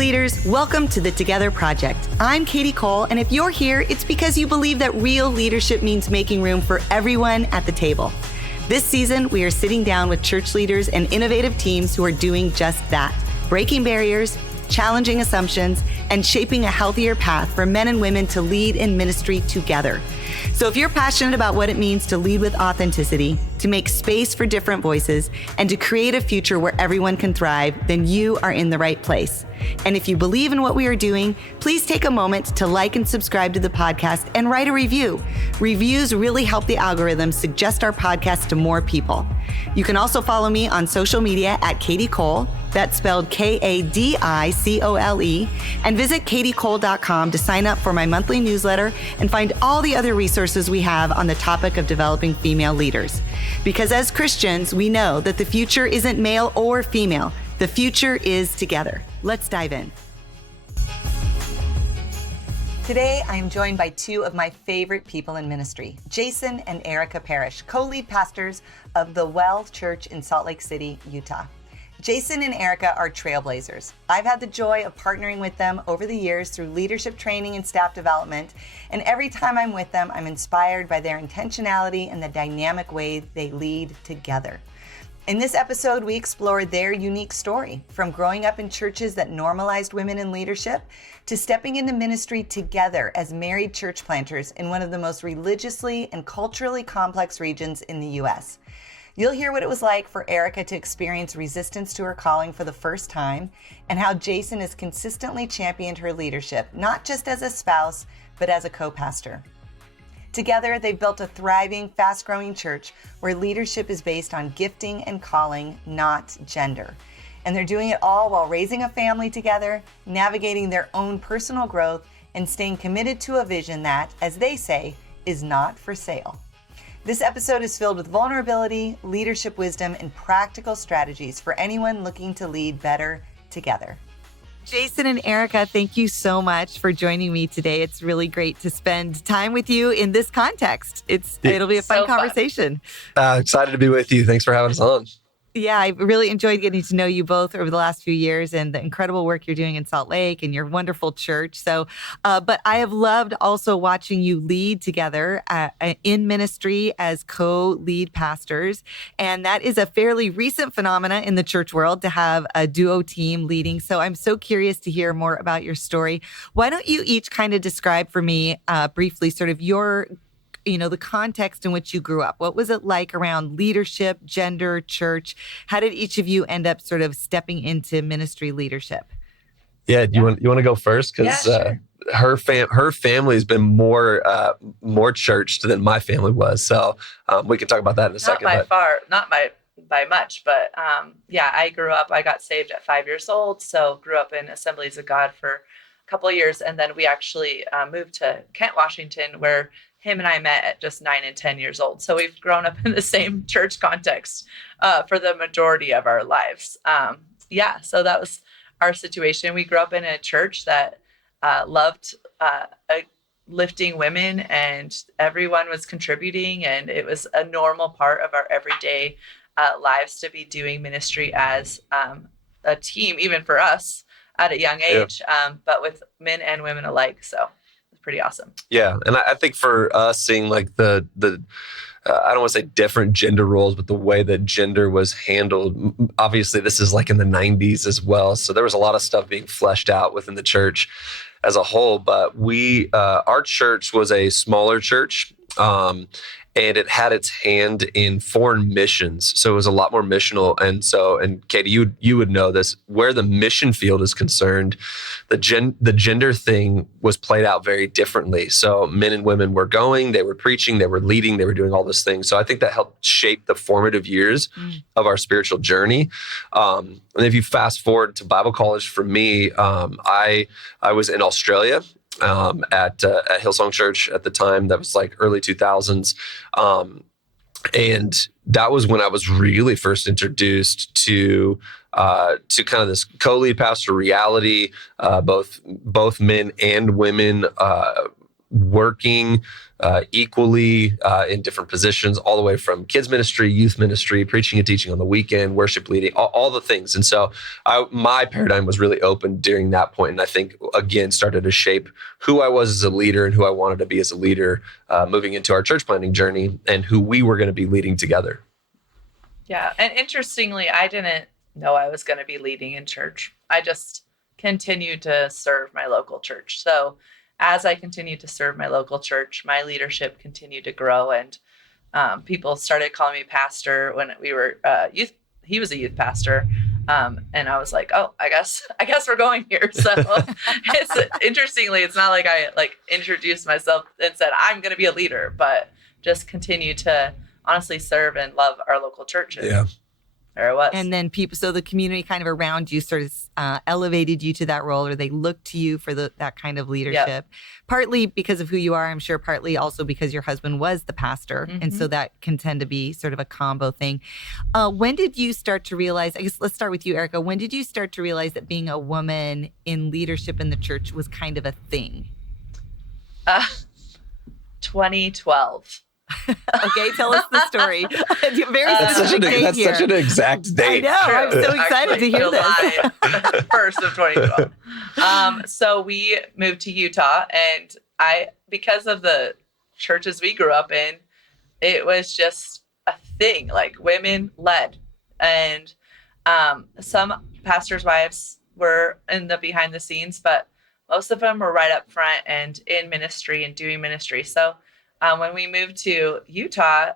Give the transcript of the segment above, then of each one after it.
leaders, welcome to the Together Project. I'm Kadi Cole, and if you're here, it's because you believe that real leadership means making room for everyone at the table. This season, we are sitting down with church leaders and innovative teams who are doing just that, breaking barriers, challenging assumptions, and shaping a healthier path for men and women to lead in ministry together. So if you're passionate about what it means to lead with authenticity, to make space for different voices, and to create a future where everyone can thrive, then you are in the right place. And if you believe in what we are doing, please take a moment to like and subscribe to the podcast and write a review. Reviews really help the algorithm suggest our podcast to more people. You can also follow me on social media at Kadi Cole, that's spelled Kadicole, and visit kadicole.com to sign up for my monthly newsletter and find all the other resources we have on the topic of developing female leaders. Because as Christians, we know that the future isn't male or female. The future is together. Let's dive in. Today, I am joined by two of my favorite people in ministry, Jason and Erica Parrish, co-lead pastors of the Well Church in Salt Lake City, Utah. Jason and Erica are trailblazers. I've had the joy of partnering with them over the years through leadership training and staff development, and every time I'm with them, I'm inspired by their intentionality and the dynamic way they lead together. In this episode, we explored their unique story, from growing up in churches that normalized women in leadership to stepping into ministry together as married church planters in one of the most religiously and culturally complex regions in the U.S. You'll hear what it was like for Erica to experience resistance to her calling for the first time, and how Jason has consistently championed her leadership, not just as a spouse, but as a co-pastor. Together, they've built a thriving, fast-growing church where leadership is based on gifting and calling, not gender. And they're doing it all while raising a family together, navigating their own personal growth, and staying committed to a vision that, as they say, is not for sale. This episode is filled with vulnerability, leadership wisdom, and practical strategies for anyone looking to lead better together. Jason and Erica, thank you so much for joining me today. It's really great to spend time with you in this context. It'll be a fun conversation. Excited to be with you. Thanks for having us on. Yeah, I really enjoyed getting to know you both over the last few years and the incredible work you're doing in Salt Lake and your wonderful church. So, but I have loved also watching you lead together in ministry as co-lead pastors. And that is a fairly recent phenomena in the church world to have a duo team leading. So I'm so curious to hear more about your story. Why don't you each kind of describe for me briefly sort of your the context in which you grew up. What was it like around leadership, gender, church? How did each of you end up sort of stepping into ministry leadership? Yeah, you want to go first? Because her family has been more churched than my family was. So we can talk about that in a second. Not by much, but I grew up. I got saved at 5 years old, so grew up in Assemblies of God for a couple of years, and then we actually moved to Kent, Washington, where him and I met at just 9 and 10 years old. So we've grown up in the same church context for the majority of our lives. So that was our situation. We grew up in a church that loved lifting women, and everyone was contributing, and it was a normal part of our everyday lives to be doing ministry as a team, even for us at a young age, but with men and women alike. So pretty awesome. Yeah. And I think for us seeing like the I don't want to say different gender roles, but the way that gender was handled, obviously this is like in the 90s as well. So there was a lot of stuff being fleshed out within the church as a whole, but our church was a smaller church. And it had its hand in foreign missions. So it was a lot more missional. And Kadi, you would know this, where the mission field is concerned, the gender thing was played out very differently. So men and women were going, they were preaching, they were leading, they were doing all those things. So I think that helped shape the formative years of our spiritual journey. And if you fast forward to Bible college for me, I was in Australia. At Hillsong Church at the time. That was like early 2000s. And that was when I was really first introduced to kind of this co-lead pastor reality, both men and women working equally in different positions, all the way from kids ministry, youth ministry, preaching and teaching on the weekend, worship leading, all the things. And so my paradigm was really open during that point. And I think, again, started to shape who I was as a leader and who I wanted to be as a leader moving into our church planting journey and who we were going to be leading together. Yeah. And interestingly, I didn't know I was going to be leading in church. I just continued to serve my local church. So as I continued to serve my local church, my leadership continued to grow, and people started calling me pastor when we were youth. He was a youth pastor. And I was like, oh, I guess we're going here. So interestingly, it's not like I introduced myself and said, I'm going to be a leader, but just continue to honestly serve and love our local church. Yeah. There it was. And then so the community kind of around you sort of elevated you to that role, or they looked to you for that kind of leadership. Yep. Partly because of who you are, I'm sure, partly also because your husband was the pastor. Mm-hmm. And so that can tend to be sort of a combo thing. When did you start to realize, I guess let's start with you, Erica. When did you start to realize that being a woman in leadership in the church was kind of a thing? 2012. Okay, tell us the story. That's such an exact date. I know. I'm so excited to hear July 1st of 2012. So we moved to Utah, and because of the churches we grew up in, it was just a thing, like women led. And some pastors' wives were in the behind the scenes, but most of them were right up front and in ministry and doing ministry. So when we moved to Utah,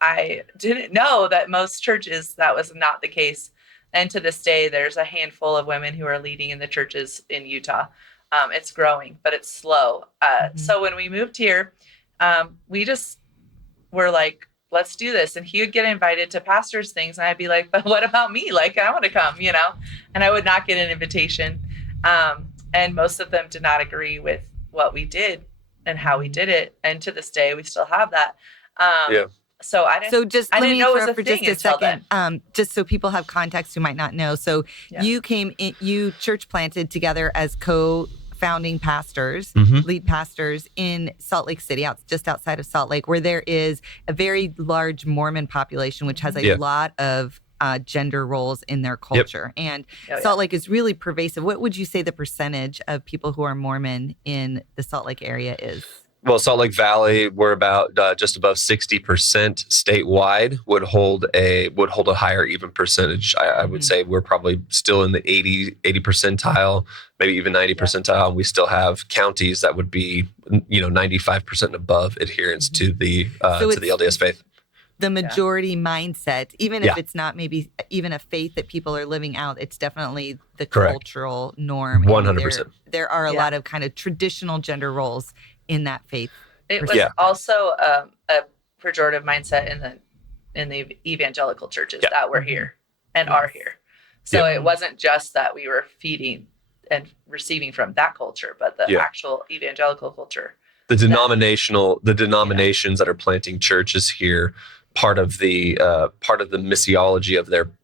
I didn't know that most churches, that was not the case. And to this day, there's a handful of women who are leading in the churches in Utah. It's growing, but it's slow. So when we moved here, we just were like, let's do this. And he would get invited to pastors' things. And I'd be like, but what about me? Like, I want to come, and I would not get an invitation. And most of them did not agree with what we did and how we did it. And to this day, we still have that. So I didn't. So just I let didn't me know it was interrupt a for just thing a second, just so people have context who might not know. So you came in, you church planted together as co-founding pastors, lead pastors in Salt Lake City, just outside of Salt Lake, where there is a very large Mormon population, which has a lot of gender roles in their culture. And Salt Lake is really pervasive. What would you say the percentage of people who are Mormon in the Salt Lake area is? Well, Salt Lake Valley, we're about just above 60% statewide. Would hold a higher even percentage. I would say we're probably still in the 80 percentile, maybe even 90 percentile. And we still have counties that would be 95% above adherence to the LDS faith. The majority mindset, even if it's not maybe even a faith that people are living out, it's definitely the cultural norm. 100%. There are a lot of kind of traditional gender roles in that faith. It was also a pejorative mindset in the evangelical churches that were here and are here. So it wasn't just that we were feeding and receiving from that culture, but the actual evangelical culture. The denominations that are planting churches here, part of the missiology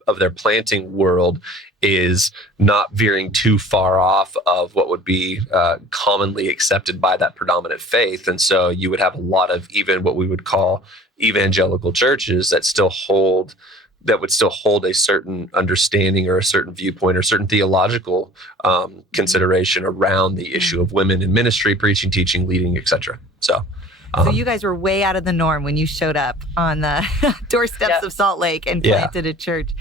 of their planting world is not veering too far off of what would be commonly accepted by that predominant faith. And so you would have a lot of even what we would call evangelical churches that would still hold a certain understanding or a certain viewpoint or certain theological consideration around the issue of women in ministry, preaching, teaching, leading, etc. So you guys were way out of the norm when you showed up on the doorsteps of Salt Lake and planted a church.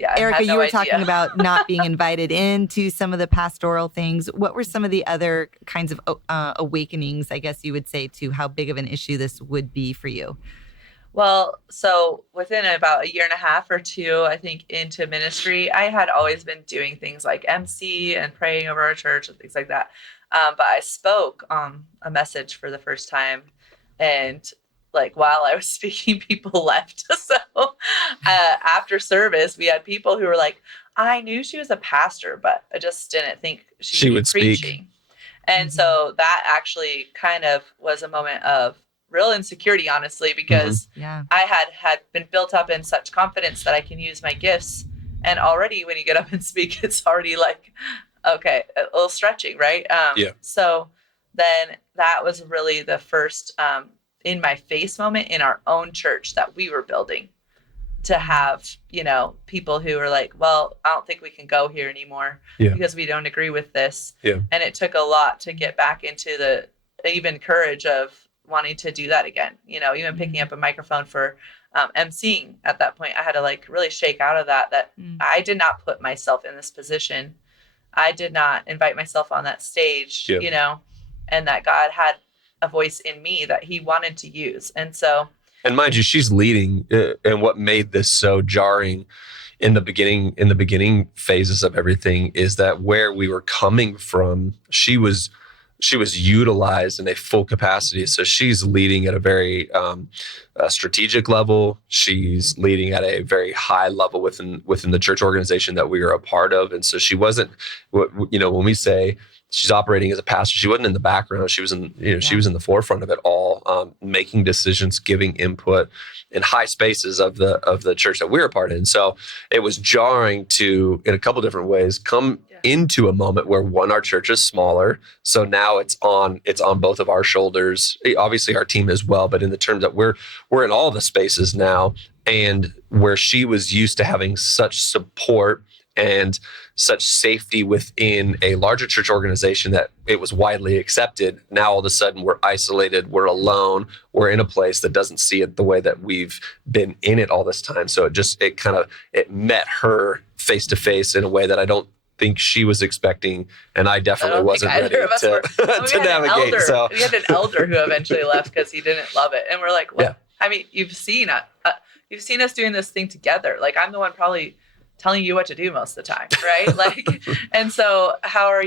Erica, you were talking about not being invited into some of the pastoral things. What were some of the other kinds of awakenings, I guess you would say, to how big of an issue this would be for you? Well, so within about a year and a half or two, I think, into ministry, I had always been doing things like MC and praying over our church and things like that. But I spoke a message for the first time, and while I was speaking, people left. So after service, we had people who were like, I knew she was a pastor, but I just didn't think she would be preaching. Speak. And so that actually kind of was a moment of real insecurity, honestly, because I had been built up in such confidence that I can use my gifts. And already when you get up and speak, it's already okay, a little stretching, right? So then that was really the first in my face moment in our own church that we were building, to have, people who were like, well, I don't think we can go here anymore because we don't agree with this. Yeah. And it took a lot to get back into the even courage of wanting to do that again. Even picking up a microphone for emceeing at that point, I had to like really shake out of that I did not put myself in this position. I did not invite myself on that stage, and that God had a voice in me that he wanted to use. And so, and mind you, she's leading, and what made this so jarring in the beginning phases of everything is that where we were coming from, she was utilized in a full capacity. So she's leading at a very strategic level. She's leading at a very high level within the church organization that we are a part of. And so she wasn't, when we say she's operating as a pastor, she wasn't in the background. She was she was in the forefront of it all, making decisions, giving input in high spaces of the church that we're a part in. So it was jarring to, in a couple different ways, come into a moment where our church is smaller. So now it's on both of our shoulders, obviously our team as well, but in the terms that we're in all the spaces now, and where she was used to having such support and such safety within a larger church organization that it was widely accepted. Now all of a sudden we're isolated, we're alone, we're in a place that doesn't see it the way that we've been in it all this time. So it met her face to face in a way that I don't think she was expecting, and I definitely wasn't ready to navigate. So we had an elder who eventually left because he didn't love it, and we're like, "What? Yeah. I mean, you've seen us doing this thing together. Like, I'm the one probably telling you what to do most of the time, right? Like, and so how are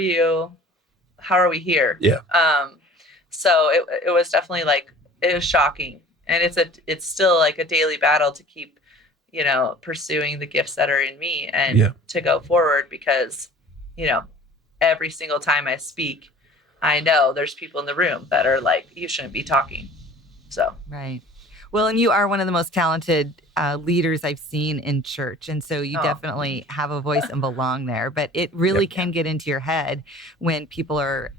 we here? Yeah. So it was definitely like, it was shocking, and it's still like a daily battle to keep, pursuing the gifts that are in me and to go forward, because, every single time I speak, I know there's people in the room that are like, you shouldn't be talking. So. Right. Well, and you are one of the most talented leaders I've seen in church. And so you definitely have a voice and belong there. But it really can get into your head when people are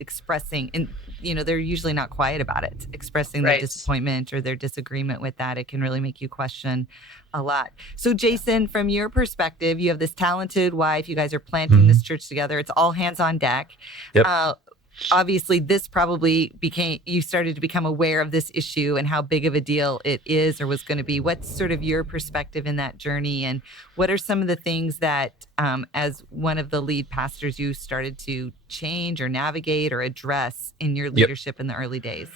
expressing, and, they're usually not quiet about it, expressing their disappointment or their disagreement with that. It can really make you question a lot. So, Jason, from your perspective, you have this talented wife. You guys are planting this church together. It's all hands on deck. Yep. Obviously, this probably you started to become aware of this issue and how big of a deal it is or was going to be. What's sort of your perspective in that journey? And what are some of the things that, as one of the lead pastors, you started to change or navigate or address in your leadership in the early days?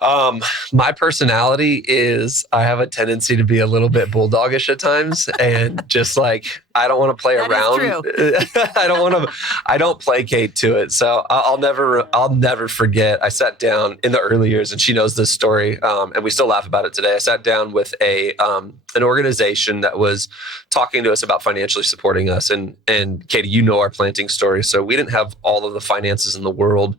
My personality is, I have a tendency to be a little bit bulldogish at times, and just like, I don't want to play around. I don't placate to it. So I'll never forget. I sat down in the early years, and she knows this story, and we still laugh about it today. I sat down with an organization that was talking to us about financially supporting us. And Kadi, our planting story. So we didn't have all of the finances in the world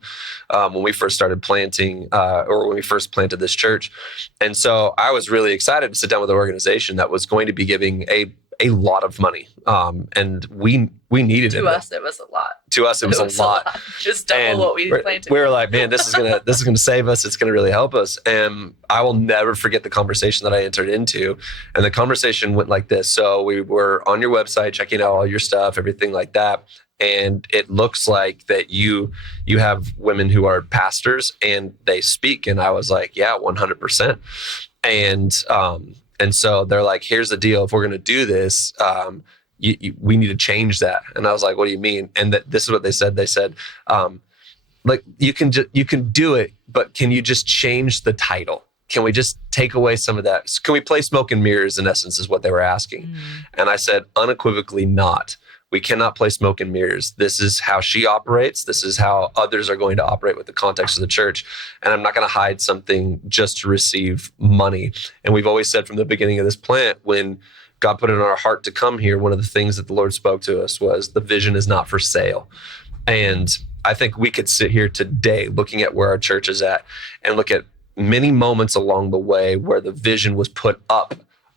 when we first started planting, or when we first planted this church. And so I was really excited to sit down with an organization that was going to be giving a lot of money. And we needed it. To us, it was a lot. To us, it was a lot. Just double what we planted. We were like, man, this is gonna save us. It's gonna really help us. And I will never forget the conversation that I entered into. And the conversation went like this. So we were on your website, checking out all your stuff, everything like that. And it looks like that you have women who are pastors and they speak. And I was like, yeah, 100%. And so they're like, here's the deal. If we're going to do this, we need to change that. And I was like, what do you mean? And this is what they said. They said, like, you can do it, but can you just change the title? Can we just take away some of that? Can we play smoke and mirrors, in essence, is what they were asking. And I said, unequivocally not. We cannot play smoke and mirrors. This is how she operates. This is how others are going to operate with the context of the church. And I'm not going to hide something just to receive money. And we've always said from the beginning of this plant, when God put it on our heart to come here, one of the things that the Lord spoke to us was the vision is not for sale. And I think we could sit here today looking at where our church is at and look at many moments along the way where the vision was put up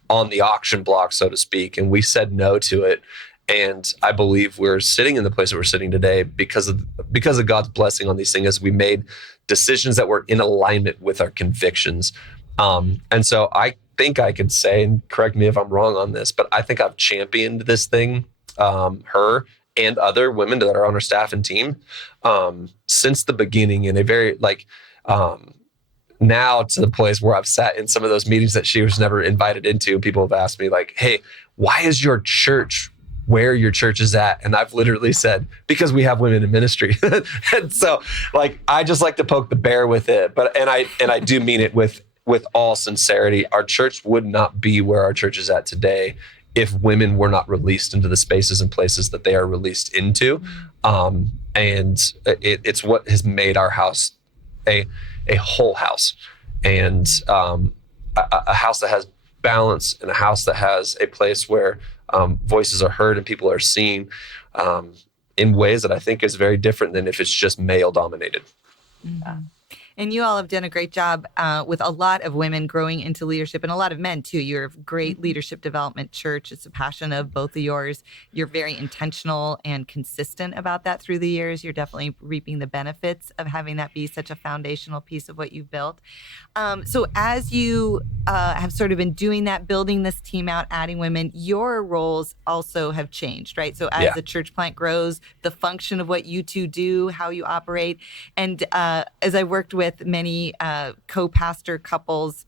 on the auction block, so to speak, and we said no to it. And I believe we're sitting in the place that we're sitting today because of God's blessing on these things. We made decisions that were in alignment with our convictions. And so I think I could say, and correct me if I'm wrong on this, but I think I've championed this thing, her and other women that are on our staff and team, since the beginning, in a very now to the place where I've sat in some of those meetings that she was never invited into. People have asked me like, hey, why is your church where your church is at? And I've literally said, because we have women in ministry. And so like, I just like to poke the bear with it, and I do mean it with all sincerity. Our church would not be where our church is at today if women were not released into the spaces and places that they are released into. And it's what has made our house a whole house, and a house that has balance, and a house that has a place where voices are heard and people are seen in ways that I think is very different than if it's just male dominated. Mm-hmm. And you all have done a great job with a lot of women growing into leadership, and a lot of men too. You're a great leadership development church. It's a passion of both of yours. You're very intentional and consistent about that through the years. You're definitely reaping the benefits of having that be such a foundational piece of what you've built. So as you have sort of been doing that, building this team out, adding women, your roles also have changed, right? So as the church plant grows, the function of what you two do, how you operate, and as I worked with many co-pastor couples,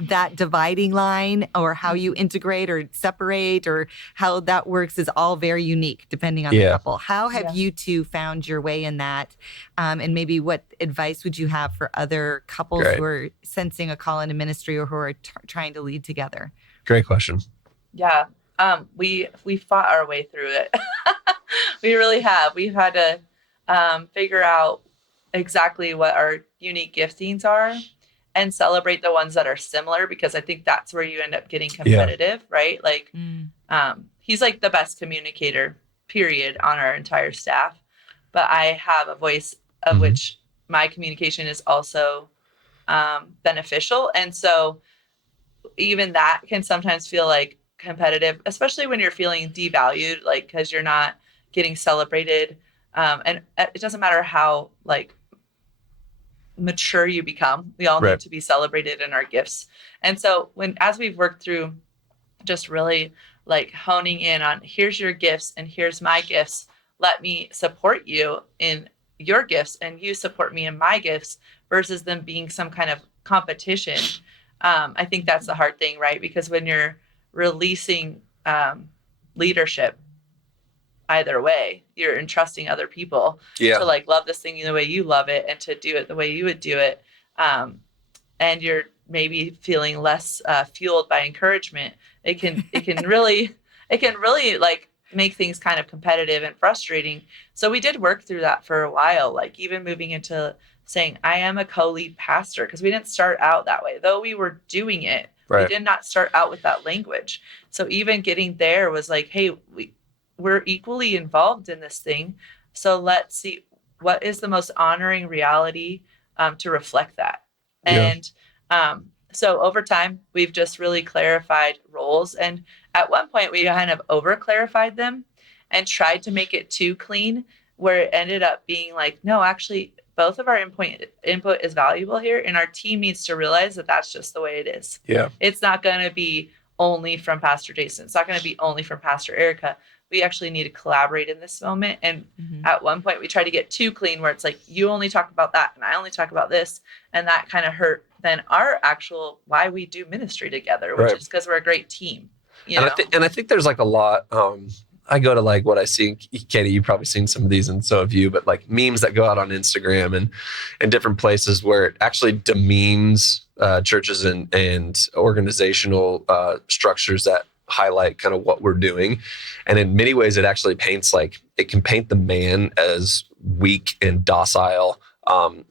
that dividing line or how you integrate or separate or how that works is all very unique depending on the couple. How have you two found your way in that? And maybe what advice would you have for other couples who are sensing a call into ministry or who are trying to lead together? Great question. Yeah. We fought our way through it. We really have. We've had to figure out exactly what our unique giftings are and celebrate the ones that are similar, because I think that's where you end up getting competitive, right? Like, he's like the best communicator, period, on our entire staff. But I have a voice of which my communication is also beneficial. And so even that can sometimes feel like competitive, especially when you're feeling devalued, like, because you're not getting celebrated. And it doesn't matter how like mature you become. We all need to be celebrated in our gifts. And so as we've worked through just really like honing in on, here's your gifts and here's my gifts. Let me support you in your gifts and you support me in my gifts, versus them being some kind of competition. I think that's the hard thing, right? Because when you're releasing leadership, either way, you're entrusting other people to like love this thing the way you love it and to do it the way you would do it. And you're maybe feeling less fueled by encouragement. It can really like make things kind of competitive and frustrating. So we did work through that for a while, like even moving into saying, I am a co-lead pastor, because we didn't start out that way, though we were doing it. We did not start out with that language. So even getting there was like, hey, we're equally involved in this thing. So let's see what is the most honoring reality to reflect that. And so over time, we've just really clarified roles. And at one point, we kind of over clarified them and tried to make it too clean, where it ended up being like, no, actually, both of our input is valuable here. And our team needs to realize that that's just the way it is. Yeah. It's not going to be only from Pastor Jason. It's not going to be only from Pastor Erica. We actually need to collaborate in this moment. And at one point we tried to get too clean, where it's like, you only talk about that and I only talk about this. And that kind of hurt then our actual, why we do ministry together, which is because we're a great team. You know? I think there's like a lot, I go to like what I see, Kadi, you've probably seen some of these and so have you, but like memes that go out on Instagram and different places where it actually demeans churches and organizational structures that highlight kind of what we're doing. And in many ways, it actually paints like, it can paint the man as weak and docile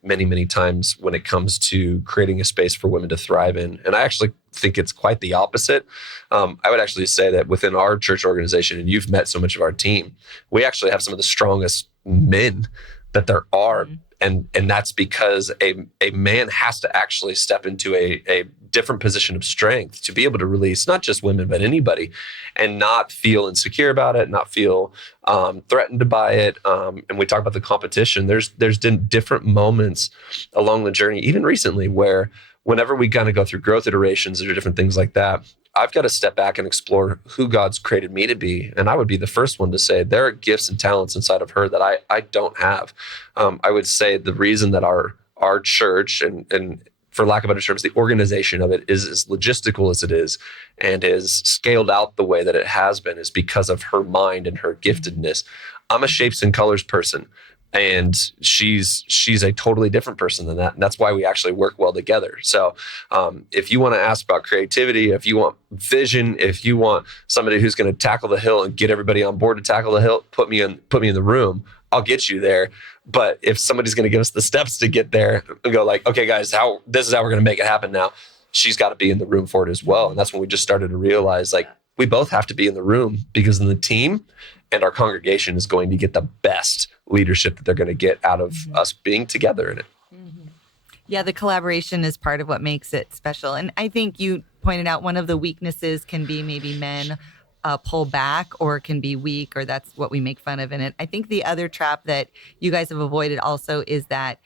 many times when it comes to creating a space for women to thrive in. And I actually think it's quite the opposite. I would actually say that within our church organization, and you've met so much of our team, we actually have some of the strongest men that there are And that's because a man has to actually step into a different position of strength to be able to release not just women, but anybody, and not feel insecure about it, not feel threatened by it. And we talk about the competition. There's been different moments along the journey, even recently, where whenever we kind of go through growth iterations or different things like that, I've got to step back and explore who God's created me to be. And I would be the first one to say there are gifts and talents inside of her that I don't have. I would say the reason that our church and for lack of better terms, the organization of it is as logistical as it is and is scaled out the way that it has been is because of her mind and her giftedness. I'm a shapes and colors person. And she's a totally different person than that. And that's why we actually work well together. So if you want to ask about creativity, if you want vision, if you want somebody who's going to tackle the hill and get everybody on board to tackle the hill, put me in the room. I'll get you there. But if somebody's going to give us the steps to get there and go like, okay, guys, this is how we're going to make it happen now, she's got to be in the room for it as well. And that's when we just started to realize like we both have to be in the room because in the team and our congregation is going to get the best leadership that they're going to get out of us being together in it. Yeah, the collaboration is part of what makes it special. And I think you pointed out one of the weaknesses can be maybe men pull back or can be weak, or that's what we make fun of in it. I think the other trap that you guys have avoided also is that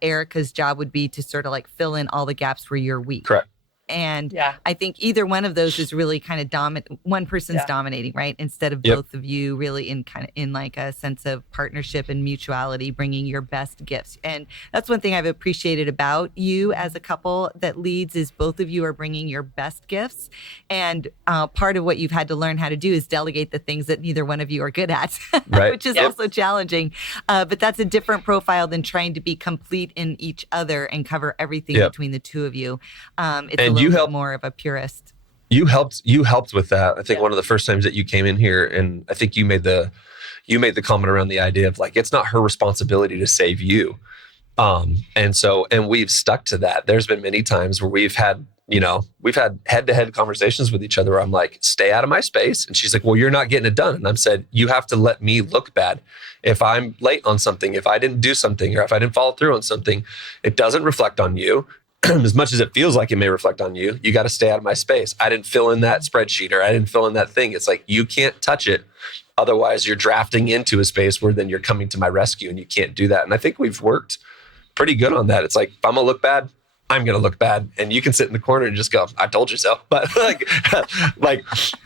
Erica's job would be to sort of like fill in all the gaps where you're weak. Correct. And I think either one of those is really kind of dominant. One person's dominating, right? Instead of both of you really in like a sense of partnership and mutuality, bringing your best gifts. And that's one thing I've appreciated about you as a couple that leads is both of you are bringing your best gifts. And part of what you've had to learn how to do is delegate the things that neither one of you are good at, right. which is also challenging. But that's a different profile than trying to be complete in each other and cover everything between the two of you. It's you helped more of a purist. You helped with that. I think one of the first times that you came in here, and I think you made the comment around the idea of like it's not her responsibility to save you. And we've stuck to that. There's been many times where we've had head-to-head conversations with each other where I'm like, stay out of my space. And she's like, well, you're not getting it done. And I've said, you have to let me look bad. If I'm late on something, if I didn't do something, or if I didn't follow through on something, it doesn't reflect on you. As much as it feels like it may reflect on you, you got to stay out of my space. I didn't fill in that spreadsheet or I didn't fill in that thing. It's like, you can't touch it. Otherwise you're drafting into a space where then you're coming to my rescue and you can't do that. And I think we've worked pretty good on that. It's like, if I'm going to look bad, I'm going to look bad. And you can sit in the corner and just go, I told you so. But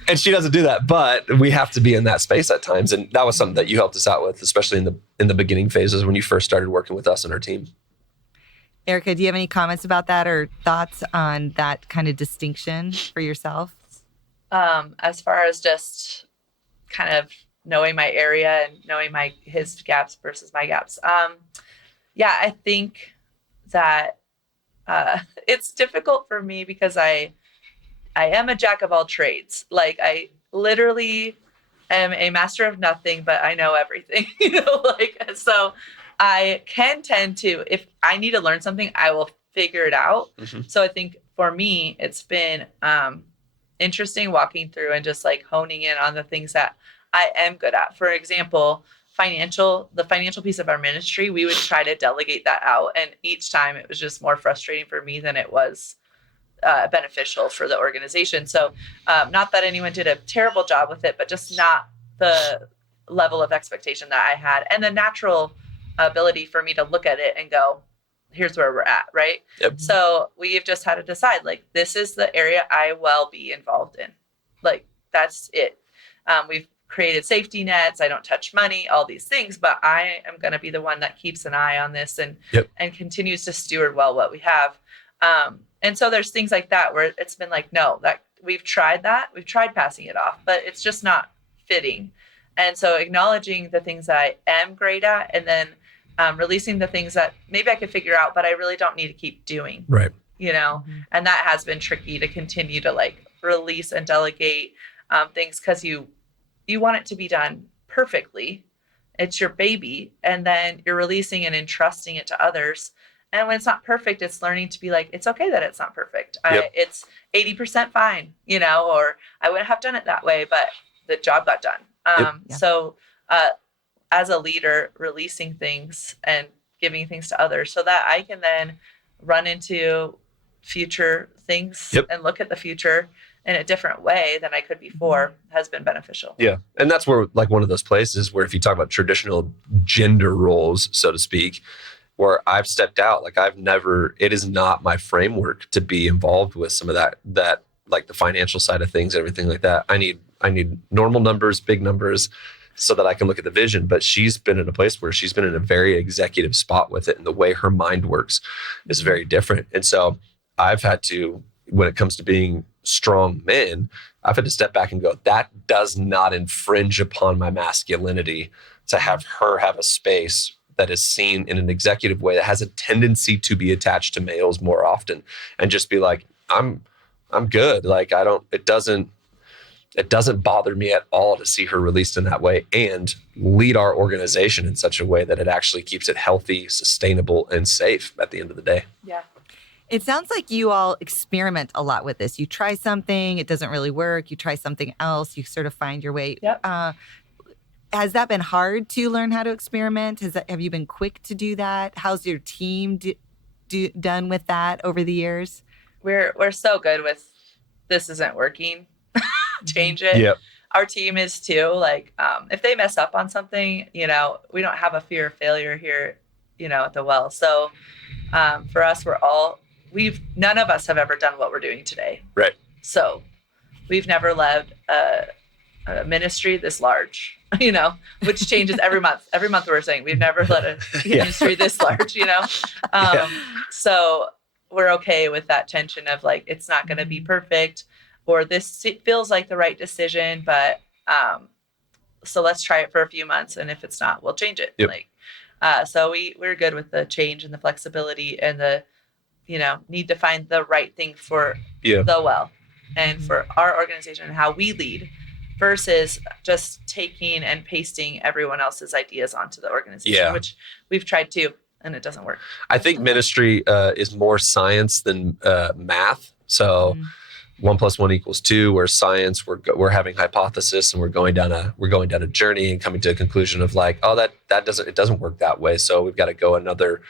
and she doesn't do that, but we have to be in that space at times. And that was something that you helped us out with, especially in the beginning phases when you first started working with us and our team. Erica, do you have any comments about that or thoughts on that kind of distinction for yourself? As far as just kind of knowing my area and knowing his gaps versus my gaps. I think that it's difficult for me because I am a jack of all trades. Like I literally am a master of nothing, but I know everything, so I can tend to, if I need to learn something, I will figure it out. Mm-hmm. So I think for me, it's been interesting walking through and just like honing in on the things that I am good at. For example, the financial piece of our ministry, we would try to delegate that out. And each time it was just more frustrating for me than it was beneficial for the organization. So not that anyone did a terrible job with it, but just not the level of expectation that I had. And the natural ability for me to look at it and go, here's where we're at, right? Yep. So we've just had to decide, like, this is the area I will be involved in. Like, that's it. We've created safety nets. I don't touch money, all these things, but I am going to be the one that keeps an eye on this and continues to steward well what we have. And so there's things like that where it's been like, no, that we've tried passing it off, but it's just not fitting. And so acknowledging the things that I am great at and then releasing the things that maybe I could figure out, but I really don't need to keep doing. Right. Mm-hmm. And that has been tricky to continue to like release and delegate things because you want it to be done perfectly. It's your baby. And then you're releasing and entrusting it to others. And when it's not perfect, it's learning to be like, it's okay that it's not perfect. Yep. It's 80% fine, or I wouldn't have done it that way, but the job got done. So as a leader, releasing things and giving things to others so that I can then run into future things Yep. and look at the future in a different way than I could before has been beneficial. Yeah. And that's where, like, one of those places where if you talk about traditional gender roles, so to speak, where I've stepped out, like it is not my framework to be involved with some of that like the financial side of things, everything like that. I need normal numbers, big numbers, so that I can look at the vision. But she's been in a place where she's been in a very executive spot with it. And the way her mind works is very different. And so I've had to, when it comes to being strong men, I've had to step back and go, that does not infringe upon my masculinity to have her have a space that is seen in an executive way that has a tendency to be attached to males more often, and just be like, I'm good. Like, it doesn't bother me at all to see her released in that way and lead our organization in such a way that it actually keeps it healthy, sustainable, and safe at the end of the day. Yeah. It sounds like you all experiment a lot with this. You try something, it doesn't really work. You try something else, you sort of find your way. Yep. Has that been hard to learn how to experiment? Have you been quick to do that? How's your team done with that over the years? We're so good with this isn't working. Change it. Yep. Our team is too. Like, if they mess up on something, we don't have a fear of failure here, at the Well. So for us, none of us have ever done what we're doing today. Right. So we've never led a ministry this large, which changes every month. Every month we're saying we've never led a ministry this large, So we're okay with that tension of like, it's not going to be perfect, or this feels like the right decision, but so let's try it for a few months. And if it's not, we'll change it. Yep. So we're good with the change and the flexibility and the, need to find the right thing for the Well and for our organization and how we lead, versus just taking and pasting everyone else's ideas onto the organization, which we've tried to, and it doesn't work. I think ministry is more science than math. So 1 + 1 = 2. Where science, we're having hypothesis and we're going down a journey and coming to a conclusion of like, oh, it doesn't work that way. So we've got to go another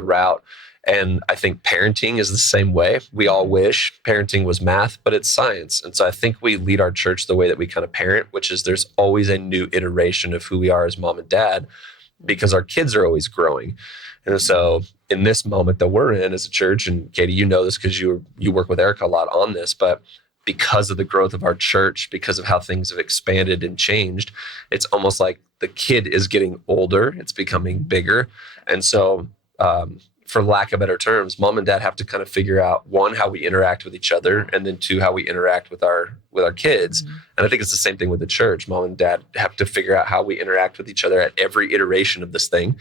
route. And I think parenting is the same way. We all wish parenting was math, but it's science. And so I think we lead our church the way that we kind of parent, which is there's always a new iteration of who we are as mom and dad, because our kids are always growing. And so in this moment that we're in as a church, and Katie, you know this because you work with Erica a lot on this, but because of the growth of our church, because of how things have expanded and changed, it's almost like the kid is getting older, it's becoming bigger. And so for lack of better terms, mom and dad have to kind of figure out, one, how we interact with each other, and then two, how we interact with our kids. Mm-hmm. And I think it's the same thing with the church. Mom and dad have to figure out how we interact with each other at every iteration of this thing,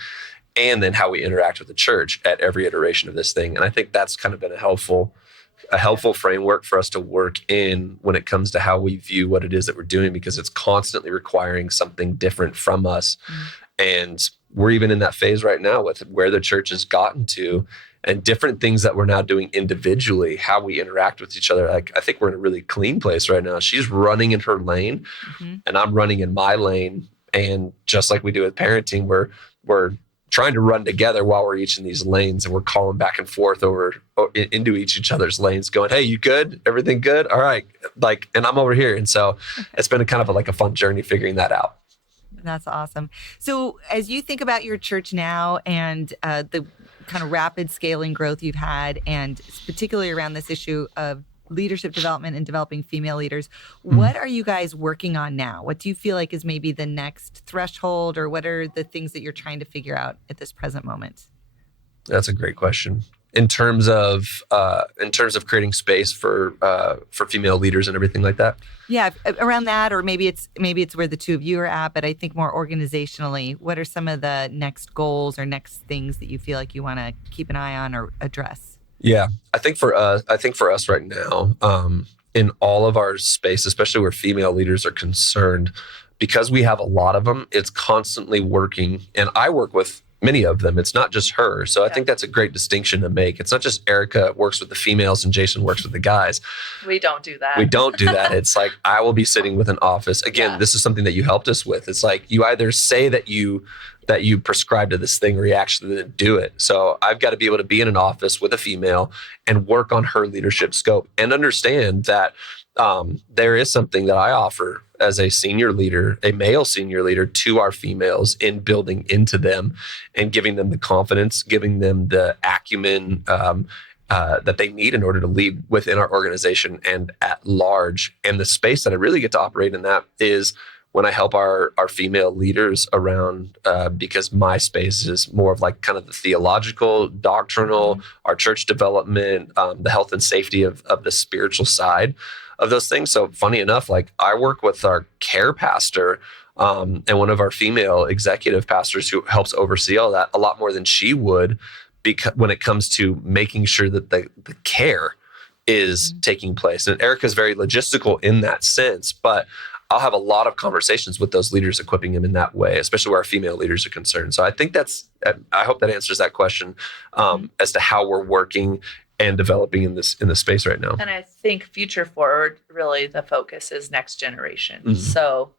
and then how we interact with the church at every iteration of this thing. And I think that's kind of been a helpful framework for us to work in when it comes to how we view what it is that we're doing, because it's constantly requiring something different from us. Mm-hmm. And we're even in that phase right now with where the church has gotten to and different things that we're now doing individually, how we interact with each other. Like, I think we're in a really clean place right now. She's running in her lane, mm-hmm. and I'm running in my lane. And just like we do with parenting, we're trying to run together while we're each in these lanes, and we're calling back and forth into each other's lanes, going, "Hey, you good? Everything good? All right." Like, and I'm over here. And so it's been kind of a fun journey figuring that out. That's awesome. So as you think about your church now and the kind of rapid scaling growth you've had, and particularly around this issue of leadership development and developing female leaders, what are you guys working on now? What do you feel like is maybe the next threshold, or what are the things that you're trying to figure out at this present moment? That's a great question. In terms of creating space for female leaders and everything like that. Yeah, around that, or maybe it's where the two of you are at. But I think more organizationally, what are some of the next goals or next things that you feel like you want to keep an eye on or address? Yeah, I think for us right now, in all of our space, especially where female leaders are concerned, because we have a lot of them, it's constantly working. And I work with many of them. It's not just her. So I think that's a great distinction to make. It's not just Erica works with the females and Jason works with the guys. We don't do that. We don't do that. It's like, I will be sitting with an office. Again, this is something that you helped us with. It's like, you either say that you prescribe to this thing or you actually do it. So I've got to be able to be in an office with a female and work on her leadership scope and understand that there is something that I offer as a senior leader, a male senior leader, to our females in building into them and giving them the confidence, giving them the acumen that they need in order to lead within our organization and at large. And the space that I really get to operate in that is when I help our female leaders around, because my space is more of like kind of the theological, doctrinal, our church development, the health and safety of the spiritual side of those things. So funny enough, like I work with our care pastor and one of our female executive pastors who helps oversee all that a lot more than she would, because when it comes to making sure that the care is taking place. And Erica's very logistical in that sense, but I'll have a lot of conversations with those leaders, equipping them in that way, especially where our female leaders are concerned. So I think I hope that answers that question as to how we're working and developing in this space right now. And I think future forward, really the focus is next generation. So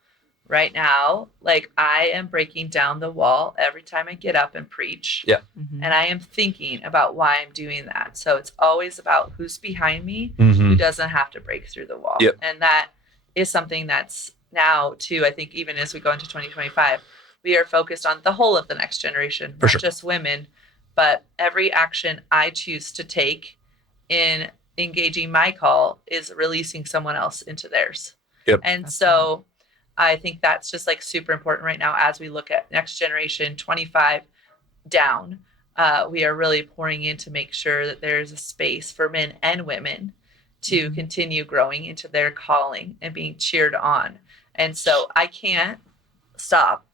right now, like I am breaking down the wall every time I get up and preach. Yeah. And I am thinking about why I'm doing that. So it's always about who's behind me, who doesn't have to break through the wall. Yep. And that is something that's now too, I think even as we go into 2025, we are focused on the whole of the next generation, not just women, but every action I choose to take in engaging my call is releasing someone else into theirs. Yep. And so I think that's just like super important right now as we look at next generation 25 down. We are really pouring in to make sure that there's a space for men and women to continue growing into their calling and being cheered on. And so I can't stop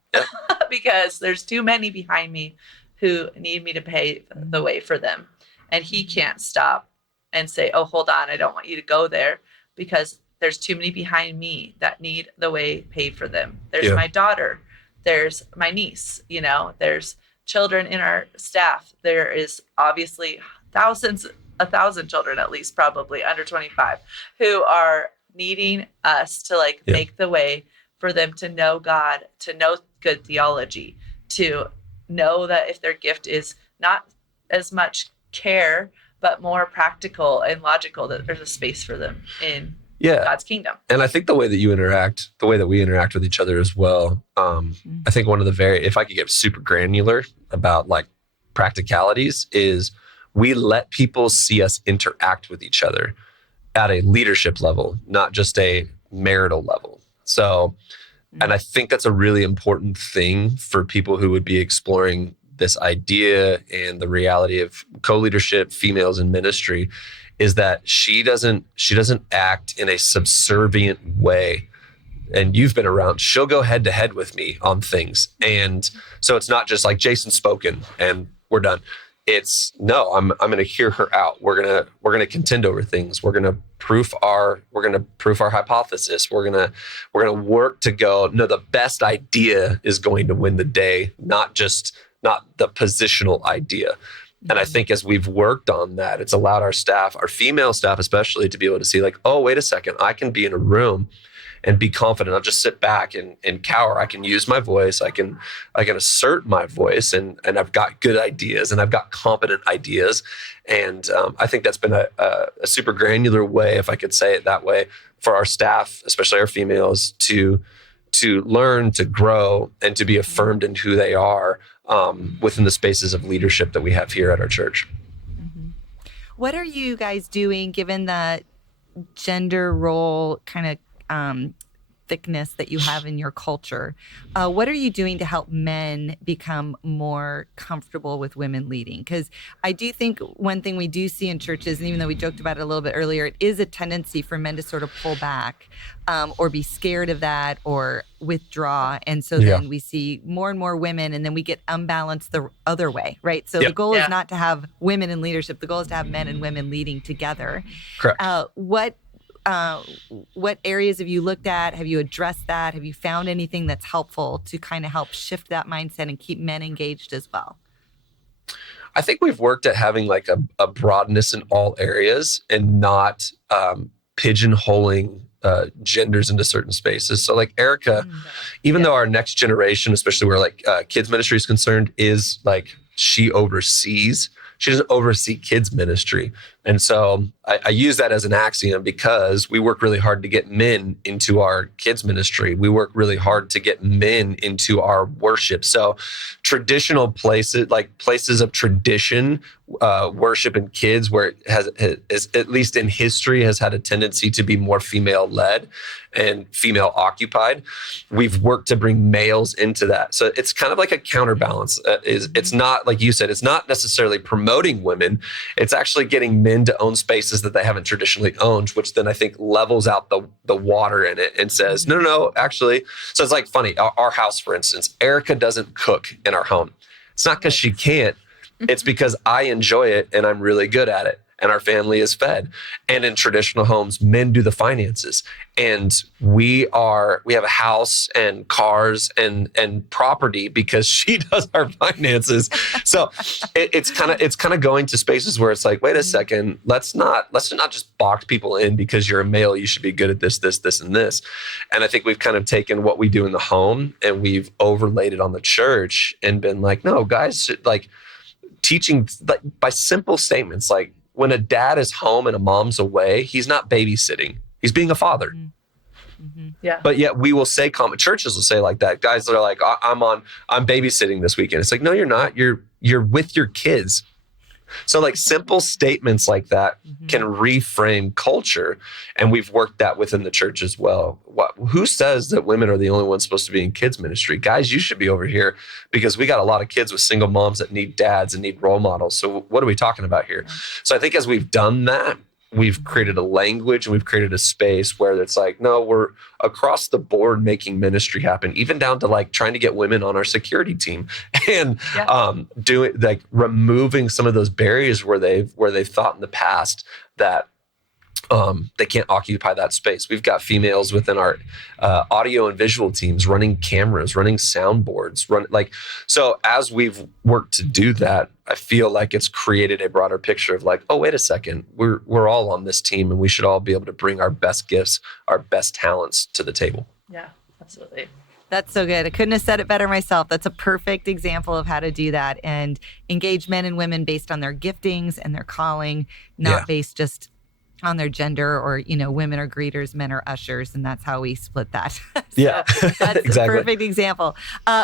because there's too many behind me who need me to pave the way for them. And he can't stop and say, oh, hold on, I don't want you to go there, because there's too many behind me that need the way paved for them. There's my daughter, there's my niece, there's children in our staff. There is obviously 1,000 children, at least probably under 25, who are needing us to make the way for them to know God, to know good theology, to know that if their gift is not as much care, but more practical and logical, that there's a space for them in God's kingdom. And I think the way that we interact with each other as well, I think one of the if I could get super granular about like practicalities, is we let people see us interact with each other at a leadership level, not just a marital level. So, and I think that's a really important thing for people who would be exploring this idea and the reality of co-leadership, females in ministry, is that she doesn't act in a subservient way. And you've been around, she'll go head to head with me on things. And so it's not just like Jason's spoken and we're done. It's no, I'm going to hear her out. We're going to contend over things. We're going to proof our hypothesis. We're going to work to go, no, the best idea is going to win the day, not the positional idea. And I think as we've worked on that, it's allowed our staff, our female staff especially, to be able to see like, oh, wait a second, I can be in a room and be confident. I'll just sit back and cower. I can use my voice. I can assert my voice, and I've got good ideas and I've got competent ideas. And I think that's been a super granular way, if I could say it that way, for our staff, especially our females, to learn, to grow, and to be affirmed in who they are within the spaces of leadership that we have here at our church. What are you guys doing, given the gender role kind of thickness that you have in your culture? What are you doing to help men become more comfortable with women leading? Because I do think one thing we do see in churches, and even though we joked about it a little bit earlier, it is a tendency for men to sort of pull back or be scared of that or withdraw. And so then we see more and more women, and then we get unbalanced the other way, right? So the goal is not to have women in leadership. The goal is to have men and women leading together. Correct. what areas have you looked at? Have you addressed that? Have you found anything that's helpful to kind of help shift that mindset and keep men engaged as well? I think we've worked at having like a broadness in all areas and not pigeonholing genders into certain spaces. So like Erica, even though our next generation, especially where like kids ministry is concerned, is like she doesn't oversee kids ministry. And so I use that as an axiom because we work really hard to get men into our kids ministry. We work really hard to get men into our worship. So traditional places, like places of tradition, worship and kids, where it has, at least in history, has had a tendency to be more female led and female occupied. We've worked to bring males into that. So it's kind of like a counterbalance. It's not, like you said, it's not necessarily promoting women. It's actually getting men to own spaces that they haven't traditionally owned, which then I think levels out the water in it and says, no, actually. So it's like funny. Our house, for instance, Erica doesn't cook in our home. It's not because she can't. It's because I enjoy it and I'm really good at it. And our family is fed. And in traditional homes, men do the finances. And we have a house and cars and property because she does our finances. So it's kind of going to spaces where it's like, wait a second, let's not just box people in because you're a male, you should be good at this, and this. And I think we've kind of taken what we do in the home and we've overlaid it on the church and been like, no, guys, like teaching like by simple statements like, when a dad is home and a mom's away, he's not babysitting. He's being a father. Mm-hmm. Yeah. But yet we will say, common churches will say like that. Guys that are like, I'm babysitting this weekend. It's like, no, you're not. You're with your kids. So like simple statements like that can reframe culture. And we've worked that within the church as well. Who says that women are the only ones supposed to be in kids ministry? Guys, you should be over here because we got a lot of kids with single moms that need dads and need role models. So what are we talking about here? So I think as we've done that, we've created a language and we've created a space where it's like, no, we're across the board making ministry happen, even down to like trying to get women on our security team and doing like removing some of those barriers where they've thought in the past that they can't occupy that space. We've got females within our audio and visual teams running cameras, running soundboards, so as we've worked to do that, I feel like it's created a broader picture of like, oh, wait a second, we're all on this team and we should all be able to bring our best gifts, our best talents to the table. Yeah, absolutely. That's so good. I couldn't have said it better myself. That's a perfect example of how to do that and engage men and women based on their giftings and their calling, not based just on their gender or, women are greeters, men are ushers, and that's how we split that. That's exactly. A perfect example.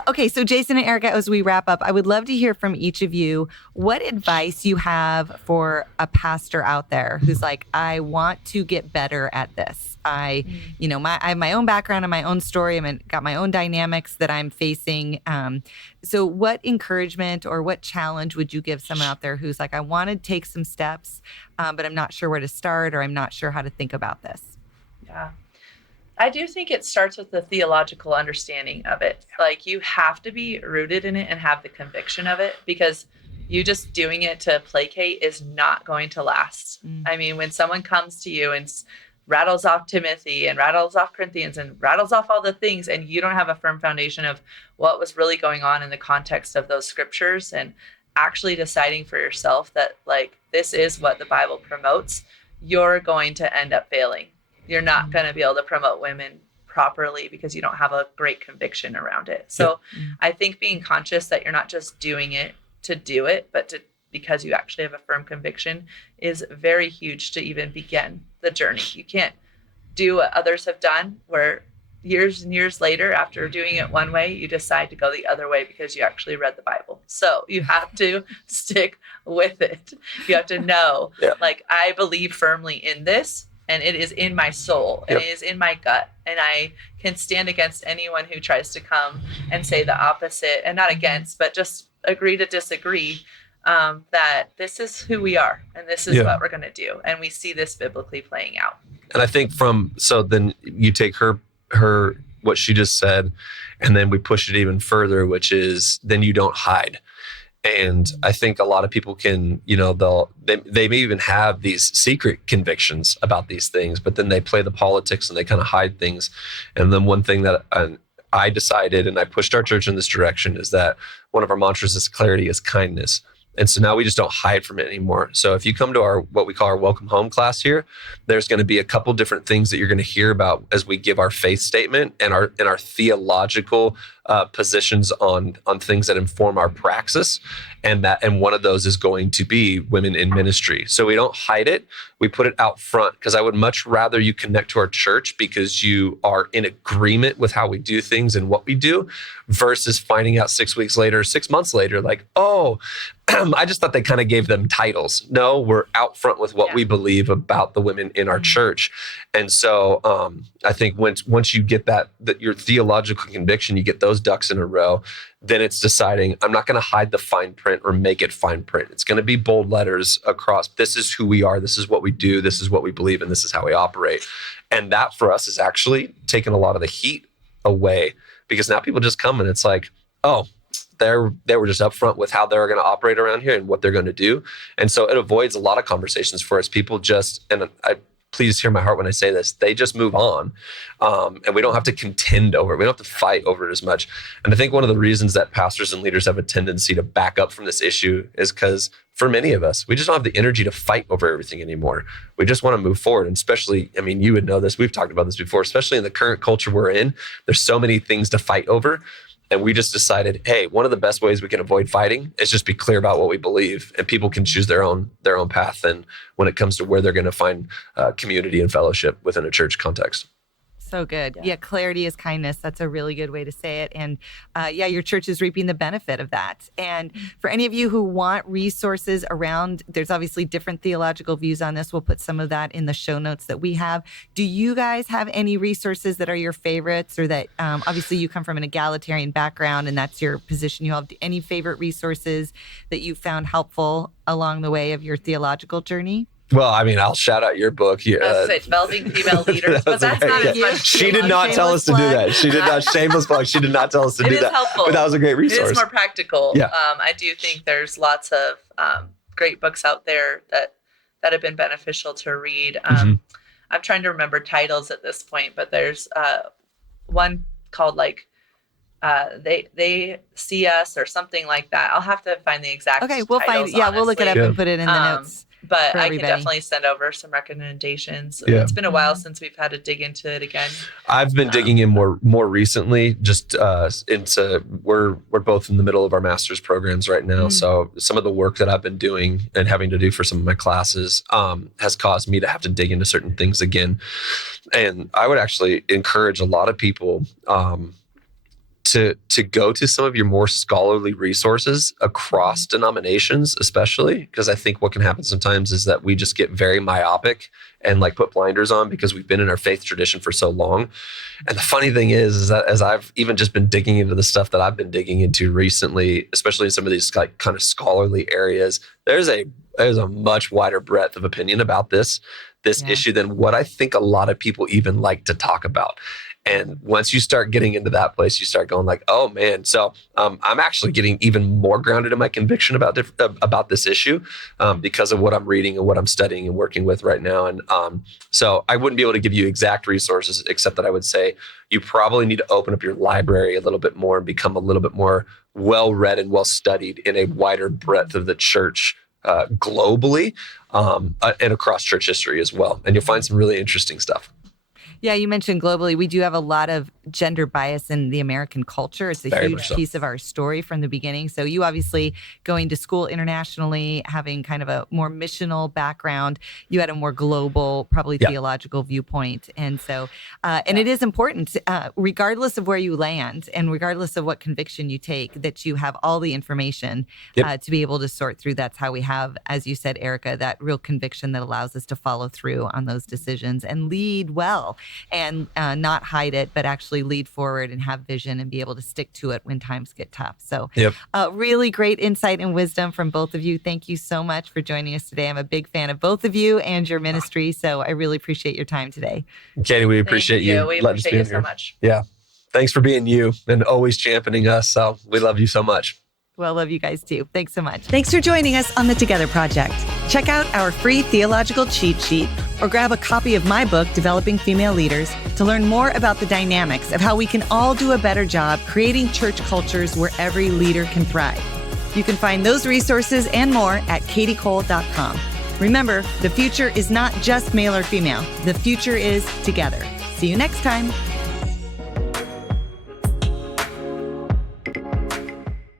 Okay, so Jason and Erica, as we wrap up, I would love to hear from each of you what advice you have for a pastor out there who's like, I want to get better at this. I have my own background and my own story. Got my own dynamics that I'm facing. So what encouragement or what challenge would you give someone out there who's like, I want to take some steps, but I'm not sure where to start or I'm not sure how to think about this? Yeah. I do think it starts with the theological understanding of it. Like you have to be rooted in it and have the conviction of it because you just doing it to placate is not going to last. I mean, when someone comes to you and rattles off Timothy and rattles off Corinthians and rattles off all the things and you don't have a firm foundation of what was really going on in the context of those scriptures and actually deciding for yourself that like this is what the Bible promotes, you're going to end up failing. You're not going to be able to promote women properly because you don't have a great conviction around it. So I think being conscious that you're not just doing it to do it, but because you actually have a firm conviction is very huge to even begin the journey. You can't do what others have done where years and years later, after doing it one way, you decide to go the other way because you actually read the Bible. So you have to stick with it. You have to know, like, I believe firmly in this and it is in my soul and it is in my gut. And I can stand against anyone who tries to come and say the opposite and not against, but just agree to disagree. That this is who we are and this is what we're going to do. And we see this biblically playing out. And I think so then you take her, what she just said, and then we push it even further, which is then you don't hide. And I think a lot of people can, they may even have these secret convictions about these things, but then they play the politics and they kind of hide things. And then one thing that I decided, and I pushed our church in this direction, is that one of our mantras is clarity is kindness. And so now we just don't hide from it anymore. So if you come to our, what we call our welcome home class here, there's going to be a couple different things that you're going to hear about as we give our faith statement and our theological positions on things that inform our praxis. And one of those is going to be women in ministry. So we don't hide it. We put it out front, because I would much rather you connect to our church because you are in agreement with how we do things and what we do, versus finding out 6 weeks later, 6 months later, like, oh, I just thought they kind of gave them titles. No, we're out front with what we believe about the women in our church. And so I think once you get that your theological conviction, you get those ducks in a row, then it's deciding, I'm not going to hide the fine print or make it fine print. It's going to be bold letters across. This is who we are. This is what we do. This is what we believe. And this is how we operate. And that for us is actually taking a lot of the heat away, because now people just come and it's like, oh, they were just upfront with how they're going to operate around here and what they're going to do. And so it avoids a lot of conversations for us. People just, and please hear my heart when I say this, they just move on. And we don't have to contend over it. We don't have to fight over it as much. And I think one of the reasons that pastors and leaders have a tendency to back up from this issue is because for many of us, we just don't have the energy to fight over everything anymore. We just want to move forward. And especially, I mean, you would know this, we've talked about this before, especially in the current culture we're in, there's so many things to fight over. And we just decided, hey, one of the best ways we can avoid fighting is just be clear about what we believe, and people can choose their own path. And when it comes to where they're going to find community and fellowship within a church context. So good. Yeah, clarity is kindness. That's a really good way to say it. And your church is reaping the benefit of that. And for any of you who want resources around, there's obviously different theological views on this. We'll put some of that in the show notes that we have. Do you guys have any resources that are your favorites, or that obviously you come from an egalitarian background and that's your position? You have any favorite resources that you found helpful along the way of your theological journey? Well, I mean, I'll shout out your book. Developing Female Leaders, but that's not as much. She did not tell us to do that. She did not. Shameless plug. She did not tell us to do that. It is helpful. But that was a great resource. It is more practical. Yeah. I do think there's lots of great books out there that have been beneficial to read. I'm trying to remember titles at this point, but there's one called They See Us or something like that. I'll have to find the exact. Okay, we'll find. Yeah, we'll look it up and put it in the notes. But I can definitely send over some recommendations. Yeah. It's been a while since we've had to dig into it again. I've been digging in more recently, just into we're both in the middle of our master's programs right now. So some of the work that I've been doing and having to do for some of my classes has caused me to have to dig into certain things again. And I would actually encourage a lot of people to go to some of your more scholarly resources across denominations, especially because I think what can happen sometimes is that we just get very myopic and put blinders on because we've been in our faith tradition for so long. And the funny thing is that as I've even just been digging into the stuff that I've been digging into recently, especially in some of these kind of scholarly areas, there's a much wider breadth of opinion about this issue than what I think a lot of people even like to talk about. And once you start getting into that place, you start going oh man. So I'm actually getting even more grounded in my conviction about this issue because of what I'm reading and what I'm studying and working with right now. And so I wouldn't be able to give you exact resources, except that I would say you probably need to open up your library a little bit more and become a little bit more well-read and well-studied in a wider breadth of the church globally and across church history as well. And you'll find some really interesting stuff. Yeah, you mentioned globally, we do have a lot of gender bias in the American culture. It's a huge piece of our story from the beginning. So you obviously going to school internationally, having kind of a more missional background, you had a more global, probably theological viewpoint. And so, and it is important, regardless of where you land and regardless of what conviction you take, that you have all the information to be able to sort through. That's how we have, as you said, Erica, that real conviction that allows us to follow through on those decisions and lead well. And not hide it, but actually lead forward and have vision and be able to stick to it when times get tough. So really great insight and wisdom from both of you. Thank you so much for joining us today. I'm a big fan of both of you and your ministry. So I really appreciate your time today. Katie, we appreciate you. We appreciate you so much. Yeah. Thanks for being you and always championing us. So we love you so much. Well, love you guys too. Thanks so much. Thanks for joining us on the Together Project. Check out our free theological cheat sheet or grab a copy of my book, Developing Female Leaders, to learn more about the dynamics of how we can all do a better job creating church cultures where every leader can thrive. You can find those resources and more at kadiecole.com. Remember, the future is not just male or female. The future is together. See you next time.